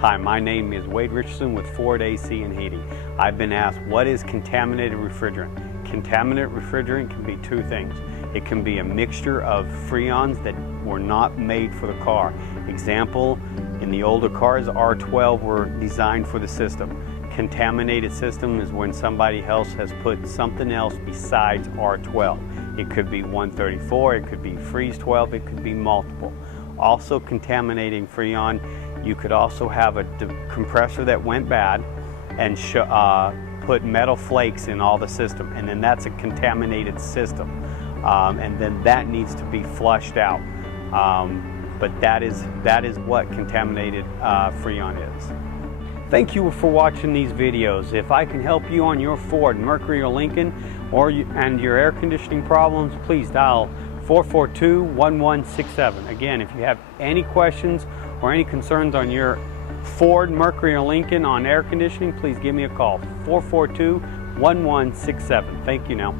Hi, my name is Wade Richardson with Ford AC and Heating. I've been asked, what is contaminated refrigerant? Contaminated refrigerant can be two things. It can be a mixture of freons that were not made for the car. Example, in the older cars, R12 were designed for the system. Contaminated system is when somebody else has put something else besides R12. It could be 134, it could be freeze 12, it could be multiple. Also contaminating freon, you could also have a compressor that went bad and put metal flakes in all the system, and then that's a contaminated system. And then that needs to be flushed out. But that is what contaminated freon is. Thank you for watching these videos. If I can help you on your Ford, Mercury, or Lincoln, and your air conditioning problems, please dial 442-1167. Again, if you have any questions or any concerns on your Ford, Mercury, or Lincoln on air conditioning, please give me a call, 442-1167. Thank you now.